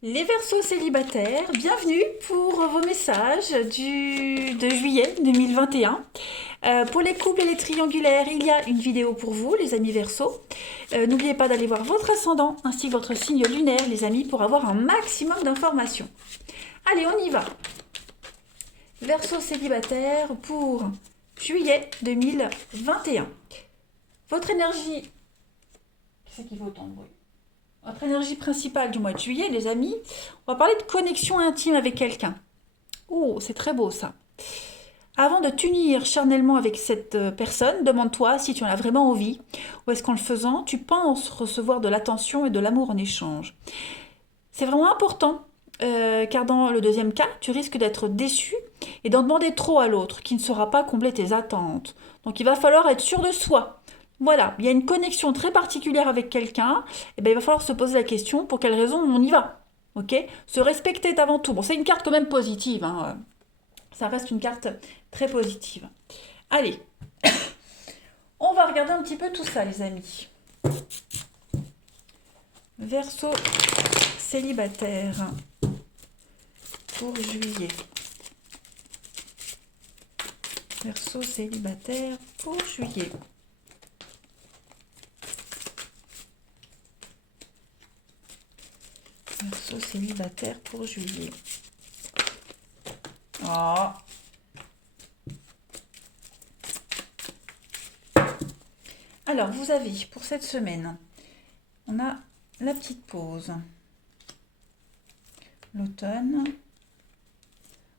Les Verseaux célibataires, bienvenue pour vos messages de juillet 2021. Pour les couples et les triangulaires, il y a une vidéo pour vous, les amis Verseaux. N'oubliez pas d'aller voir votre ascendant ainsi que votre signe lunaire, les amis, pour avoir un maximum d'informations. Allez, on y va. Verseaux célibataires pour juillet 2021. Votre énergie... Qu'est-ce qui fait autant de bruit? Votre énergie principale du mois de juillet, les amis, on va parler de connexion intime avec quelqu'un. Oh, c'est très beau ça. Avant de t'unir charnellement avec cette personne, demande-toi si tu en as vraiment envie, ou est-ce qu'en le faisant, tu penses recevoir de l'attention et de l'amour en échange. C'est vraiment important, car dans le deuxième cas, tu risques d'être déçu et d'en demander trop à l'autre, qui ne saura pas combler tes attentes. Donc il va falloir être sûr de soi. Voilà, il y a une connexion très particulière avec quelqu'un, et ben il va falloir se poser la question pour quelle raison on y va. Ok. Se respecter est avant tout. Bon, c'est une carte quand même positive, hein. Ça reste une carte très positive. Allez, on va regarder un petit peu tout ça, les amis. Verseau célibataire pour juillet. Verseau célibataire pour juillet. Verseau célibataire pour juillet. Oh. Alors, vous avez pour cette semaine, on a la petite pause. L'automne.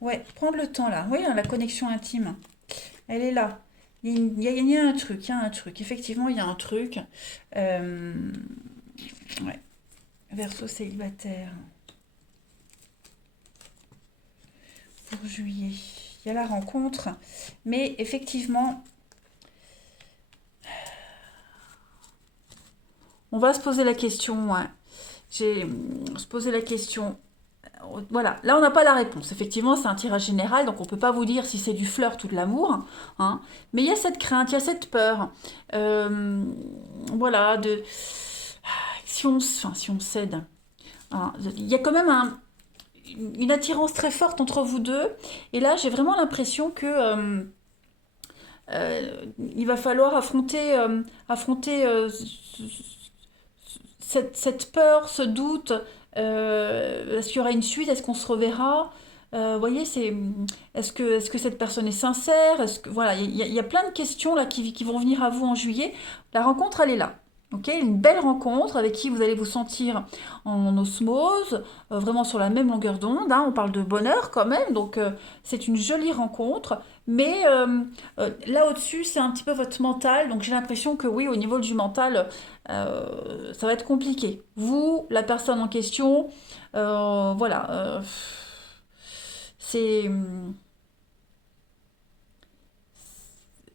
Ouais, prendre le temps là. Oui, la connexion intime. Elle est là. Il y a un truc, il y a un truc. Effectivement, il y a un truc. Ouais. Verseau célibataire. Pour juillet. Il y a la rencontre. Mais effectivement, on va se poser la question. Ouais. Se poser la question. Voilà, là on n'a pas la réponse. Effectivement, c'est un tirage général, donc on ne peut pas vous dire si c'est du flirt ou de l'amour, hein. Mais il y a cette crainte, il y a cette peur. Voilà, de si on cède, hein. Il y a quand même une attirance très forte entre vous deux. Et là, j'ai vraiment l'impression que il va falloir affronter cette peur, ce doute. Est-ce qu'il y aura une suite? Est-ce qu'on se reverra? Vous voyez, est-ce que cette personne est sincère? Est-ce que, voilà, il y a plein de questions là qui vont venir à vous en juillet. La rencontre, elle est là. Ok, une belle rencontre avec qui vous allez vous sentir en osmose, vraiment sur la même longueur d'onde, hein. On parle de bonheur quand même, donc c'est une jolie rencontre. Mais là au-dessus, c'est un petit peu votre mental, donc j'ai l'impression que oui, au niveau du mental, ça va être compliqué. Vous, la personne en question, voilà, c'est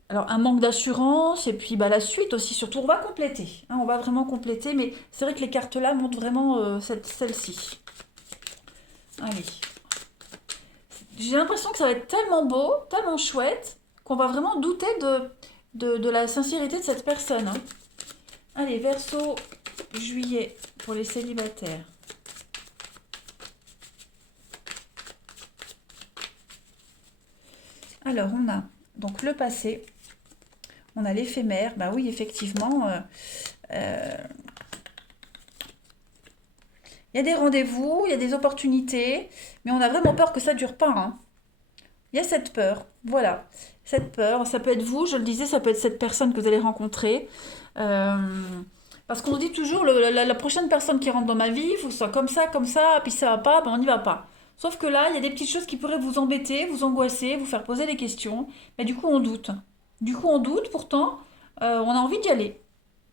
alors un manque d'assurance et puis bah, la suite aussi, surtout on va compléter, hein, on va vraiment compléter, mais c'est vrai que les cartes là montrent vraiment celle-ci. Allez, j'ai l'impression que ça va être tellement beau, tellement chouette, qu'on va vraiment douter de la sincérité de cette personne, hein. Allez, Verseau, juillet pour les célibataires. Alors, on a donc le passé, on a l'éphémère. Bah oui, effectivement, euh, il y a des rendez-vous, il y a des opportunités, mais on a vraiment peur que ça dure pas, hein. Il y a cette peur, voilà. Cette peur, ça peut être vous, je le disais, ça peut être cette personne que vous allez rencontrer. Euh, Parce qu'on se dit toujours, la prochaine personne qui rentre dans ma vie, il faut que ce soit comme ça, puis ça va pas, ben on n'y va pas. Sauf que là, il y a des petites choses qui pourraient vous embêter, vous angoisser, vous faire poser des questions, mais du coup on doute. Du coup on doute, pourtant, on a envie d'y aller.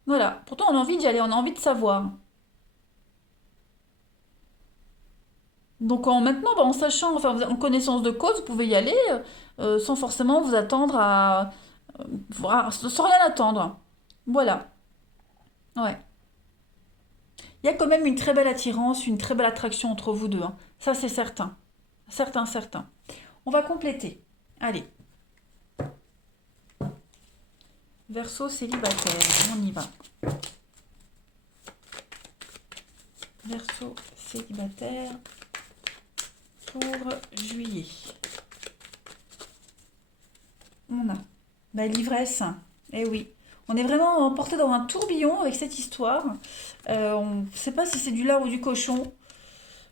Voilà, pourtant on a envie d'y aller, on a envie de savoir. Donc maintenant, bah, en sachant, enfin en connaissance de cause, vous pouvez y aller sans forcément vous attendre sans rien attendre. Voilà, ouais. Il y a quand même une très belle attirance, une très belle attraction entre vous deux, hein. Ça, c'est certain. Certain, certain. On va compléter. Allez, Verseau célibataire, on y va. Verseau célibataire pour juillet. On a l'ivresse. Eh oui, on est vraiment emporté dans un tourbillon avec cette histoire. On ne sait pas si c'est du lard ou du cochon.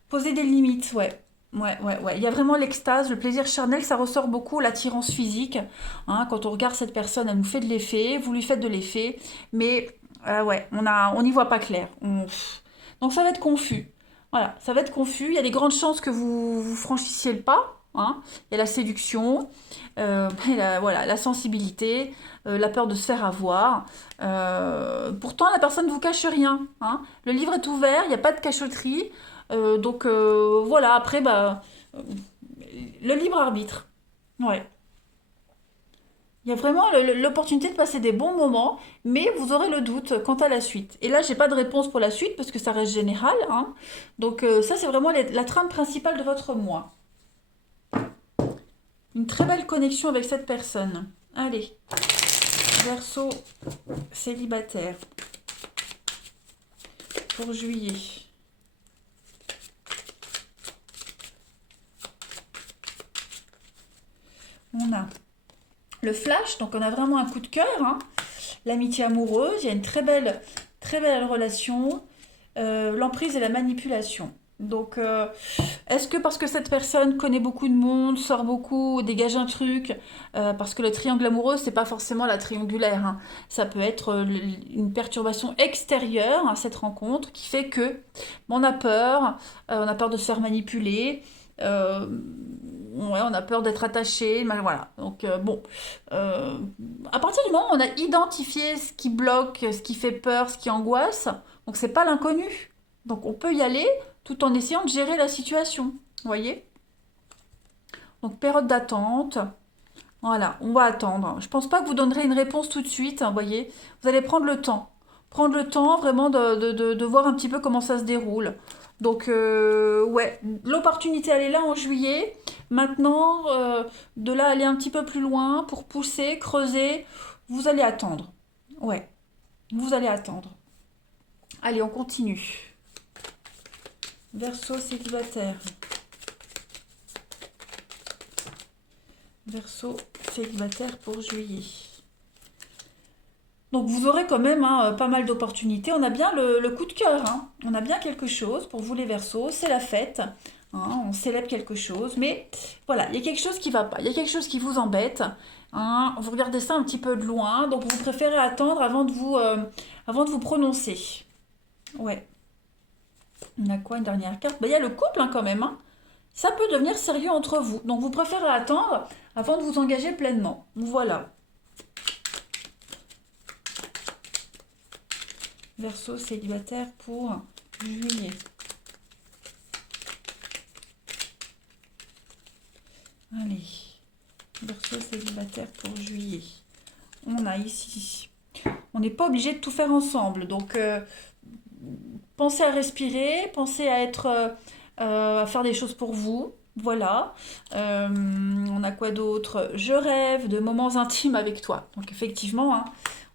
Poser des limites, ouais. Ouais. Il y a vraiment l'extase, le plaisir charnel, ça ressort beaucoup, l'attirance physique. Hein, quand on regarde cette personne, elle nous fait de l'effet, vous lui faites de l'effet, mais ouais, on n'y voit pas clair. Donc ça va être confus. Voilà, ça va être confus. Il y a des grandes chances que vous franchissiez le pas. Hein. Il y a la séduction, voilà, la sensibilité, la peur de se faire avoir. Pourtant, la personne ne vous cache rien. Hein. Le livre est ouvert, il n'y a pas de cachotterie. Donc voilà, après, euh, le libre arbitre. Ouais. Il y a vraiment l'opportunité de passer des bons moments, mais vous aurez le doute quant à la suite. Et là, j'ai pas de réponse pour la suite parce que ça reste général. Hein. Donc ça, c'est vraiment la trame principale de votre mois. Une très belle connexion avec cette personne. Allez, Verseau célibataire pour juillet. On a le flash, donc on a vraiment un coup de cœur. Hein. L'amitié amoureuse, il y a une très belle relation. L'emprise et la manipulation. Donc, est-ce que parce que cette personne connaît beaucoup de monde, sort beaucoup, dégage un truc, parce que le triangle amoureux, c'est pas forcément la triangulaire. Hein. Ça peut être une perturbation extérieure à cette rencontre qui fait que on a peur de se faire manipuler. euh, Ouais, on a peur d'être attaché, voilà. Donc bon, Euh, à partir du moment où on a identifié ce qui bloque, ce qui fait peur, ce qui angoisse, donc c'est pas l'inconnu. Donc on peut y aller tout en essayant de gérer la situation. Vous voyez? Donc période d'attente. Voilà, on va attendre. Je pense pas que vous donnerez une réponse tout de suite, hein, vous voyez. Vous allez prendre le temps. Prendre le temps vraiment de voir un petit peu comment ça se déroule. Donc, ouais, l'opportunité, elle est là en juillet. Maintenant, de là aller un petit peu plus loin pour pousser, creuser, vous allez attendre. Ouais, vous allez attendre. Allez, on continue. Verseau célibataire. Verseau célibataire pour juillet. Donc vous aurez quand même hein, pas mal d'opportunités. On a bien le coup de cœur. Hein. On a bien quelque chose pour vous les Verseaux. C'est la fête. Hein, on célèbre quelque chose. Mais voilà, il y a quelque chose qui va pas. Il y a quelque chose qui vous embête. Hein. Vous regardez ça un petit peu de loin. Donc vous préférez attendre avant de vous prononcer. Ouais. On a quoi une dernière carte? Il y a le couple hein, quand même. Hein. Ça peut devenir sérieux entre vous. Donc vous préférez attendre avant de vous engager pleinement. Voilà. Verseau célibataire pour juillet. Allez, Verseau célibataire pour juillet. On a ici. On n'est pas obligé de tout faire ensemble. Donc, pensez à respirer, pensez à à faire des choses pour vous. Voilà. On a quoi d'autre? Je rêve de moments intimes avec toi. Donc, effectivement, hein,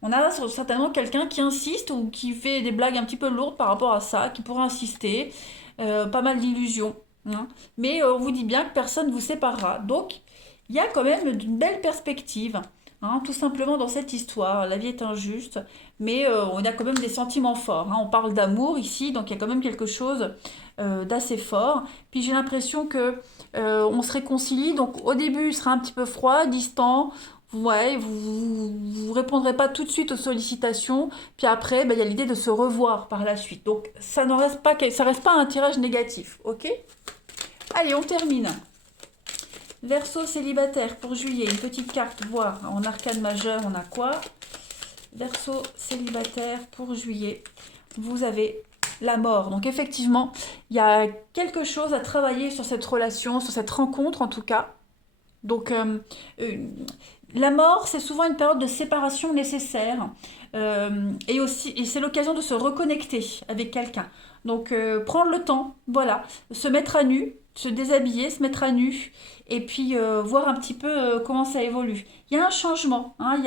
on a certainement quelqu'un qui insiste ou qui fait des blagues un petit peu lourdes par rapport à ça, qui pourrait insister. Pas mal d'illusions. Hein. Mais on vous dit bien que personne ne vous séparera. Donc, il y a quand même une belle perspective. Hein, tout simplement dans cette histoire. La vie est injuste, mais on a quand même des sentiments forts. Hein. On parle d'amour ici, donc il y a quand même quelque chose d'assez fort. Puis j'ai l'impression que on se réconcilie. Donc au début, il sera un petit peu froid, distant. Ouais, vous répondrez pas tout de suite aux sollicitations. Puis après, il y a l'idée de se revoir par la suite. Donc ça ne reste pas, ça reste pas un tirage négatif, ok? Allez, on termine. Verseau célibataire pour juillet, une petite carte, voir en arcane majeur, on a quoi? Verseau célibataire pour juillet, vous avez la mort. Donc effectivement, il y a quelque chose à travailler sur cette relation, sur cette rencontre en tout cas. Donc euh, la mort, c'est souvent une période de séparation nécessaire et aussi, et c'est l'occasion de se reconnecter avec quelqu'un. Donc prendre le temps, voilà, se mettre à nu, se déshabiller, se mettre à nu et puis voir un petit peu comment ça évolue. Il y a un changement, hein, il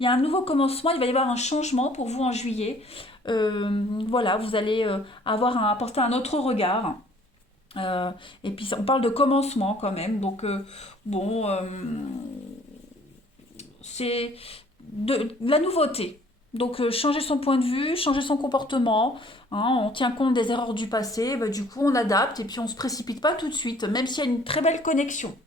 y a un nouveau commencement, il va y avoir un changement pour vous en juillet. Voilà, vous allez apporter un autre regard. Et puis on parle de commencement quand même, donc bon, c'est de la nouveauté. Donc changer son point de vue, changer son comportement, hein, on tient compte des erreurs du passé, bah, du coup on adapte et puis on se précipite pas tout de suite, même s'il y a une très belle connexion.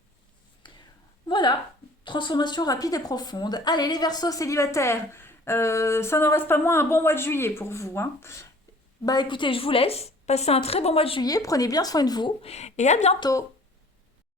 Voilà, transformation rapide et profonde. Allez les Verseaux célibataires, ça n'en reste pas moins un bon mois de juillet pour vous, hein. Bah écoutez, je vous laisse, passez un très bon mois de juillet, prenez bien soin de vous et à bientôt.